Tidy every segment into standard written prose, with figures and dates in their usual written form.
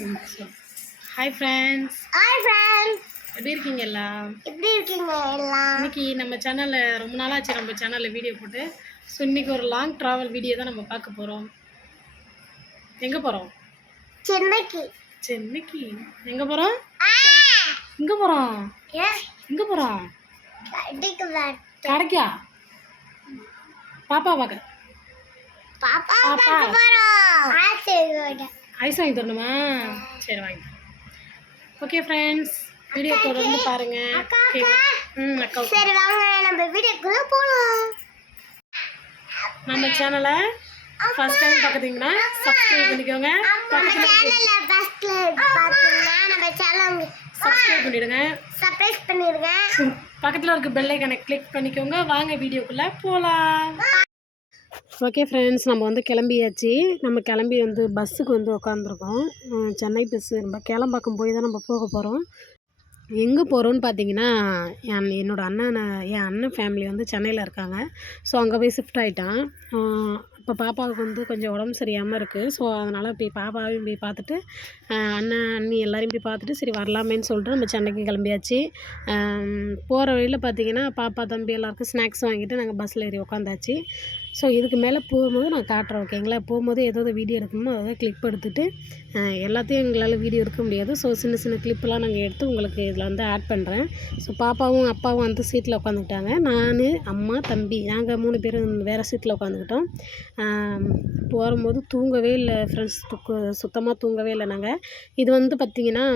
Hi friends. எப்படி இருக்கீங்க எல்லாம்? இன்னைக்கு நம்ம சேனலில் ரொம்ப நாளாச்சு நம்ம சேனலில் வீடியோ போட்டு. ஸோ இன்றைக்கி ஒரு லாங் ட்ராவல் வீடியோ தான் நம்ம பார்க்க போகிறோம். எங்கே போகிறோம்? சென்னைக்கு. எங்கே போகிறோம்? எங்கே போகிறோம்? எங்கே போகிறோம்? கடைக்கா? பாப்பா பார்க்க. ஐஸ் வாங்கி தரணுமா? சரி வாங்கி தரேன். ஓகே ஃப்ரெண்ட்ஸ், வீடியோ தொடர்ந்து பாருங்க. அக்கா சரி வாங்க நம்ம வீடியோக்குள்ள போலாம். நம்ம சேனலை ஃபர்ஸ்ட் டைம் பார்க்குறீங்கன்னா சப்ஸ்கிரைப் பண்ணிக்கோங்க. பக்கத்துல சப்ஸ்கிரைப் பண்ணிடுங்க. பக்கத்தில் இருக்க பெல் ஐகானை கிளிக் பண்ணிக்கோங்க. வாங்க வீடியோக்குள்ளே போகலாம். ஓகே ஃப்ரெண்ட்ஸ், நம்ம வந்து கிளம்பியாச்சு. நம்ம கிளம்பி வந்து பஸ்ஸுக்கு வந்து உட்காந்துருக்கோம். சென்னை பஸ்ஸு. நம்ம கேளம்பாக்கம் போய் தான் நம்ம போக போகிறோம். எங்கே போகிறோன்னு பார்த்தீங்கன்னா, என் அண்ணன் ஃபேமிலி வந்து சென்னையில் இருக்காங்க. ஸோ அங்கே போய் ஷிஃப்ட் ஆகிட்டான். இப்போ பாப்பாவுக்கு வந்து கொஞ்சம் உடம்பு சரியாமல் இருக்குது. ஸோ அதனால் போய் பாப்பாவையும் போய் பார்த்துட்டு அண்ணன் அண்ணி எல்லோரையும் போய் பார்த்துட்டு சரி வரலாமேன்னு சொல்லிட்டு நம்ம சென்னைக்கு கிளம்பியாச்சு. போகிற வழியில் பார்த்தீங்கன்னா பாப்பா தம்பி எல்லாருக்கும் ஸ்நாக்ஸ் வாங்கிட்டு நாங்கள் பஸ்ஸில் ஏறி உட்காந்தாச்சு. ஸோ இதுக்கு மேலே போகும்போது நான் காட்டுறேன், ஓகேங்களா? போகும்போது ஏதாவது வீடியோ எடுக்கணுமோ அதை கிளிக் எடுத்துகிட்டு எல்லாத்தையும் எங்களால் வீடியோ எடுக்க முடியாது. ஸோ சின்ன சின்ன கிளிப்பெலாம் நாங்கள் எடுத்து உங்களுக்கு இதில் வந்து ஆட் பண்ணுறேன். ஸோ பாப்பாவும் அப்பாவும் வந்து சீட்டில் உட்காந்துக்கிட்டாங்க. நான் அம்மா தம்பி நாங்கள் 3 பேரும் வேறு சீட்டில் உட்காந்துக்கிட்டோம். போகும்போது தூங்கவே இல்லை ஃப்ரெண்ட்ஸ், சுத்தமாக தூங்கவே இல்லை நாங்கள். இது வந்து பார்த்திங்கன்னா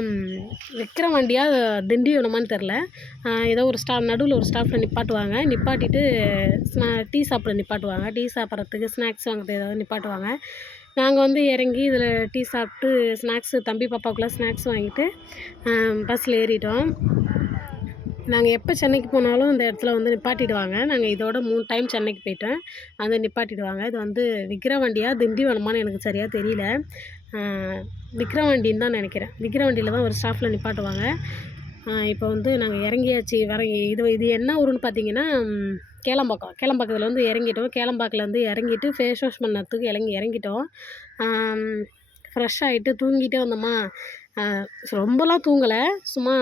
விக்கிரவாண்டியா திண்டிவனமான்னு தெரில. ஏதோ ஒரு நடுவில் ஒரு ஸ்டாப்பில் நிப்பாட்டிட்டு டீ சாப்பிட நிப்பாட்டுவாங்க. டீ சாப்பிட்றதுக்கு ஸ்நாக்ஸ் வாங்குறது ஏதாவது நிப்பாட்டுவாங்க. நாங்கள் வந்து இறங்கி இதில் டீ சாப்பிட்டு தம்பி பாப்பாவுக்குலாம் ஸ்நாக்ஸ் வாங்கிட்டு பஸ்ஸில் ஏறிட்டோம். நாங்கள் எப்போ சென்னைக்கு போனாலும் இந்த இடத்துல வந்து நிப்பாட்டிடுவாங்க. நாங்கள் இதோட 3 டைம் சென்னைக்கு போயிட்டேன். வந்து நிப்பாட்டிடுவாங்க. இது வந்து விக்கிரவாண்டியா திண்டிவனமான்னு எனக்கு சரியாக தெரியல. விக்கிரவாண்டின்னு தான் நினைக்கிறேன். விக்கிரவாண்டியில் தான் ஒரு ஸ்டாப்பில் நிப்பாட்டுவாங்க. இப்போ வந்து நாங்கள் இறங்கியாச்சு. இது என்ன ஊருன்னு பார்த்தீங்கன்னா கேளம்பாக்கத்தில் வந்து இறங்கிட்டோம். கேளம்பாக்கில் வந்து இறங்கிட்டு ஃபேஸ் வாஷ் பண்ணதுக்கு இறங்கிட்டோம். ஃப்ரெஷ் ஆகிட்டு தூங்கிட்டே வந்தோமா. ரொம்பலாம் தூங்கலை, சும்மா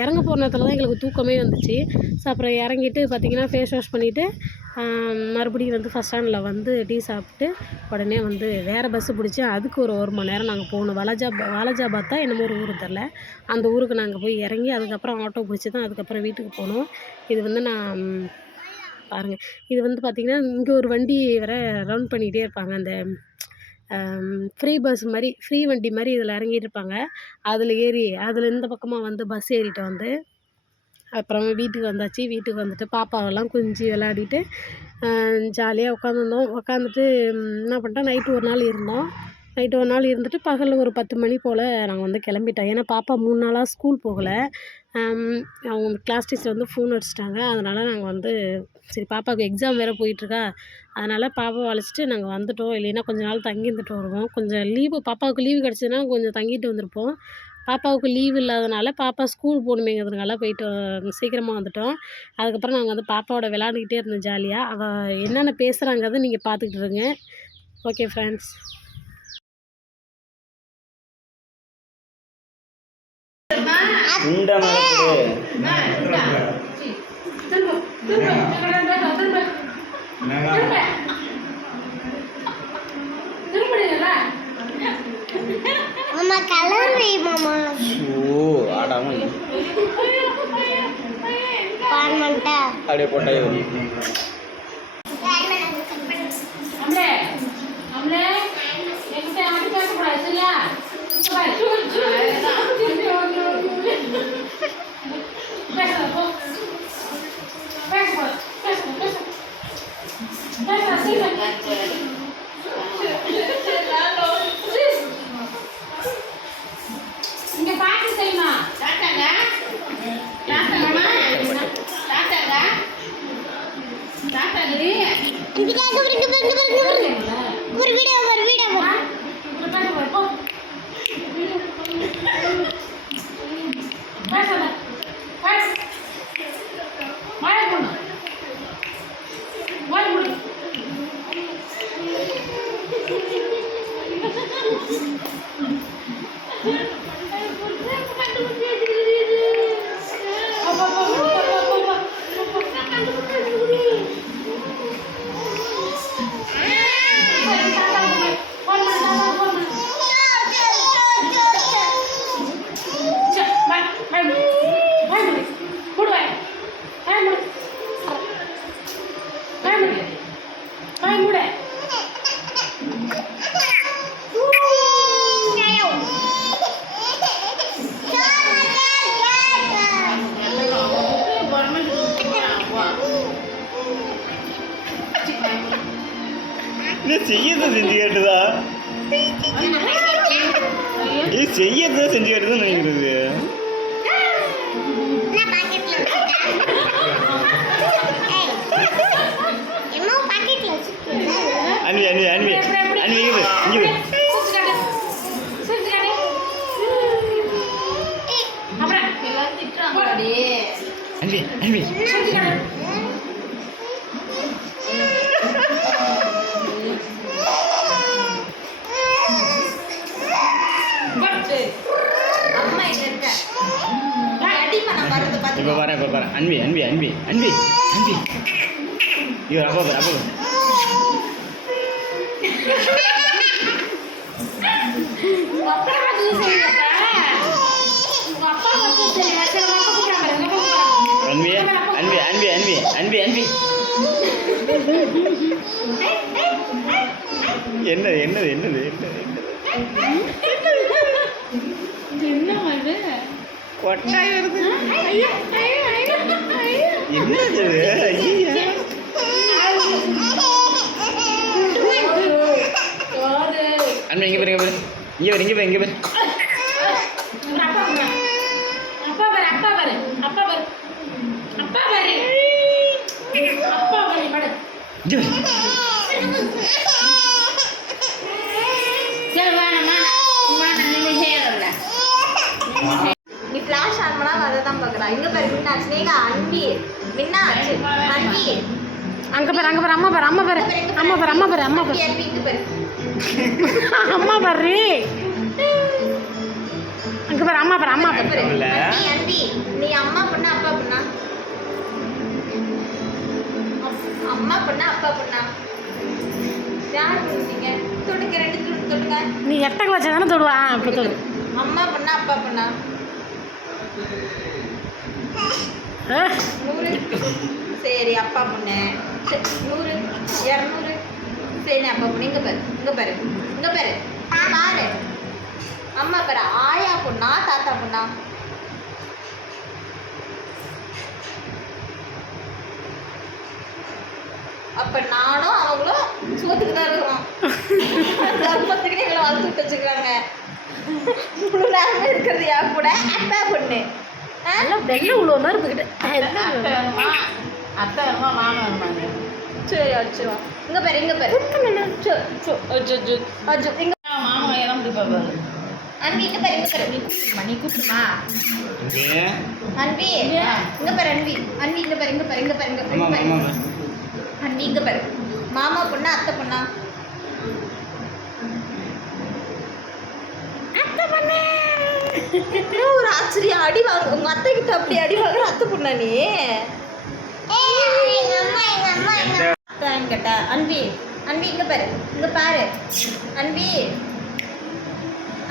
இறங்க போகிற நேரத்தில் தான் எங்களுக்கு தூக்கமே வந்துச்சு. ஸோ அப்புறம் இறங்கிட்டு பார்த்திங்கன்னா ஃபேஸ் வாஷ் பண்ணிவிட்டு மறுபடியும் வந்து ஃபஸ்ட் ஸ்டாண்டில் வந்து டீ சாப்பிட்டு உடனே வந்து வேறு பஸ்ஸு பிடிச்சி அதுக்கு ஒரு 1 மணி நேரம் நாங்கள் போகணும். வாலாஜாபாத் தான் என்னமோ ஒரு ஊர் தெரில. அந்த ஊருக்கு நாங்கள் போய் இறங்கி அதுக்கப்புறம் ஆட்டோ பிடிச்சி தான் அதுக்கப்புறம் வீட்டுக்கு போனோம். இது வந்து நான் பாருங்கள், இது வந்து பார்த்திங்கன்னா இங்கே ஒரு வண்டி வேறு ரவுண்ட் பண்ணிக்கிட்டே இருப்பாங்க. அந்த ஃப்ரீ பஸ் மாதிரி, ஃப்ரீ வண்டி மாதிரி இதில் இறங்கிட்டு இருப்பாங்க. அதில் ஏறி அதில் இந்த பக்கமாக வந்து பஸ் ஏறிட்டு வந்து அப்புறம் வீட்டுக்கு வந்தாச்சு. வீட்டுக்கு வந்துட்டு பாப்பாவெல்லாம் கொஞ்சி விளையாடிட்டு ஜாலியாக உட்காந்துட்டு என்ன பண்ணிட்டோம், நைட்டு ஒரு நாள் இருந்துட்டு பகலில் ஒரு 10 மணி போல் நாங்கள் வந்து கிளம்பிட்டோம். ஏன்னா பாப்பா 3 நாளாக ஸ்கூல் போகலை. அவங்க கிளாஸ் டீச்சர் வந்து ஃபோன் அடிச்சிட்டாங்க. அதனால் நாங்கள் வந்து சரி பாப்பாவுக்கு எக்ஸாம் வேறு போயிட்டுருக்கா, அதனால் பாப்பாவை அழைச்சிட்டு நாங்கள் வந்துட்டோம். இல்லைன்னா கொஞ்சம் நாள் தங்கி இருந்துட்டு வருவோம். கொஞ்சம் பாப்பாவுக்கு லீவு கிடச்சிதுன்னா கொஞ்சம் தங்கிட்டு வந்திருப்போம். பாப்பாவுக்கு லீவு இல்லாதனால பாப்பா ஸ்கூல் போகணுமேங்கிறதுனால போயிட்டு சீக்கிரமாக வந்துட்டோம். அதுக்கப்புறம் நாங்கள் வந்து பாப்பாவோட விளையாண்டுக்கிட்டே இருந்தோம் ஜாலியாக. அவள் என்னென்ன பேசுகிறாங்கிறத நீங்கள் பார்த்துக்கிட்டு இருங்க. Okay friends. அப்படியே போட்டே இங்கே பாட்டு செய்யுமா? செய்யதான் செஞ்சு கேட்டுதா செய்யதான் செஞ்சு கேட்டுதான் நினைக்கிறது. அன்பி அன்பி அன்பி அன்பி இங்கே அன்பி அன்பி இப்போ வரேன் அன்பி அன்பி அன்பி அன்பி அன்பி ஐயோ அப்பா பாரு அப்பா அன்பி அன்பி அன்பி அன்பி அன்பி அன்பி என்னது என்னது என்னது என்னது கொட்டாய் வருது. என்னது அன்பி இங்கே பாரு இங்கே பாரு இங்கே பாரு இங்கே பாரு நீ ஃபிளாஷ் ஆன் பண்ணா வரதான் பார்க்குறா. இங்கே பாரு மின்னா ஸ்னேகா அன்பி மின்னா அன்பி அங்கே பாரு அம்மா பாரு அம்மா பாரு அம்மா பாரு அம்மா பாரு அம்மா பாரு அன்பி இங்கே பாரு அம்மா பாரு அங்கே பாரு அம்மா பாரு அம்மா பாரு அன்பி அன்பி நீ அம்மா பண்ணா அப்பா பண்ணா அம்மா பண்ணா அப்பா பண்ணா யார் பண்ணுவீங்க? தொடுங்க ரெண்டு தொடுங்க. நீ எட்டக்கு வச்சா தானே தொடுவா அப்போ தொடு. அம்மா பண்ணா அப்பா பண்ணா 100 சரி அப்பா பொண்ணு 100 200 சரி அப்பா பொண்ணு இங்கே பாரு இங்கே பாரு இங்கே பாரு பாரு அம்மா பாரு ஆயா பொண்ணா தாத்தா பொண்ணா? அப்ப நானும் அவங்களும் சோத்துக்கு தான் இருக்கிறோம். கர்ப்பத்துக்கு எங்களை வளர்த்து விட்டு வச்சுக்கிறாங்க. இருக்கிறது யார் கூட அப்பா பொண்ணு வெள்ளம் உள்ள மாதிரி இருந்துக்கிட்டு அத்தை வருமா மாமா வருமாங்க. சரி வச்சுருவோம். இங்கே பாரு இங்கே பாரு இங்கே மாமா எல்லாம் முடிப்பா பாரு. அன்பி இங்கே பாரு இங்கே பாரு நீ கூப்பிடுமா அன்பி இங்கே பாரு அன்பி அன்பி இங்கே பாரு இங்கே பாரு இங்கே பாரு இங்கே பாரு அன்பி இங்கே பாரு மாமா பொண்ணா அத்தை பொண்ணா? அத்தை பொண்ணு. ஒரு ஆச்சரியம் அடி வாங்க உங்க அத்தை கிட்ட அப்படி அடி வாங்குற அத்தை பொண்ணா நீ? அத்தைன்னு கேட்டா அன்பி அன்பி இங்கே பாரு இங்கே பாரு அன்பி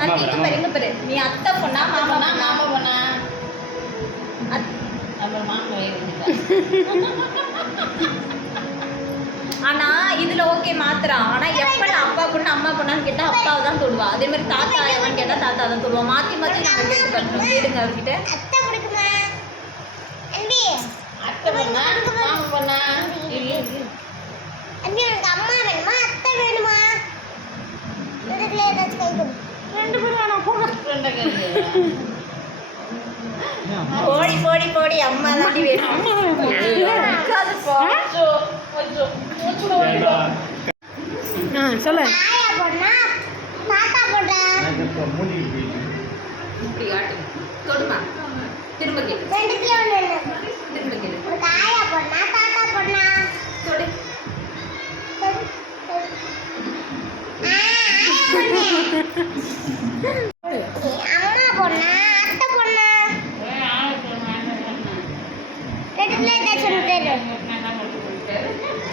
அன்பி இங்கே பாரு இங்கே பாரு நீ அத்தை பொண்ணா மாமா பொண்ணா? மாமா பொண்ணா அப்புறம் மாமா ஆனா இதுல ஓகே மாத்திரம். ஆனா எப்ப நான் அப்பா பொண்ணு அம்மா பொண்ணான்னு கேட்டா அப்பாவை தான் தொடுவா. அதே மாதிரி தாத்தா எவன் கேட்டா தாத்தா தான் தொடுவா. மாத்தி மாத்தி நாங்க கேட்டு பார்க்கணும். கேளுங்க அவர்கிட்ட. அத்தை பொண்ணா மாமா பொண்ணா? ரெண்டு பேரும் வேணாம் போங்க. போடி போடி போடி அம்மா தான் வேணும். சொல்லு இப்படி காட்டு தொடுமா திரும்ப கேளு திரும்ப கேளு தொடு அம்மா பொண்ணா அத்தை பொண்ணா ரெண்டுல ஏதாச்சும் தெரியும்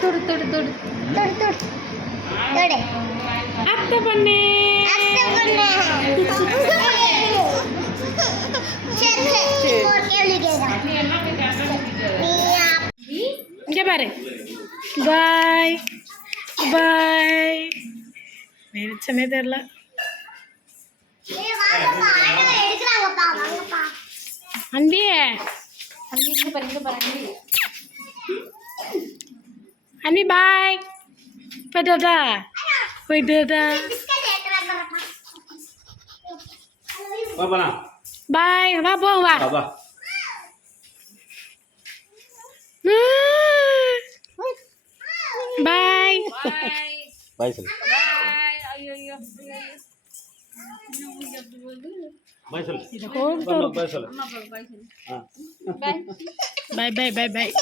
தொடு தொடு தொடு தொடு தொடு தொடு அத்தை பண்ணு. அத்தை பொண்ணு சரி சரி ஒரு கேள்வி கேட்குறேன் நீ இங்கே பாரு. பாய் பாய். வெளிச்சமே தெரில. வாங்கப்பா ஆட்டோ எடுக்கிறாங்கப்பா வாங்கப்பா அன்பி இங்கே பாரு இங்கே பாரு அன்பி. அன்பி பாய். போயிட்டாடா போயிட்டாடா. பிஸ்கட் எடுக்கிறாங்கப்பா வா போலாம் பாய். வா போவோம் வா. வா பாய். பாய் சொல்லு பாய் சொல்லு இது ஹோம் டூர். பாய் சொல்லு அம்மா அப்பாவுக்கு பாய் சொல்லு. ஆ பாய். பாய் பாய் பாய் பாய்.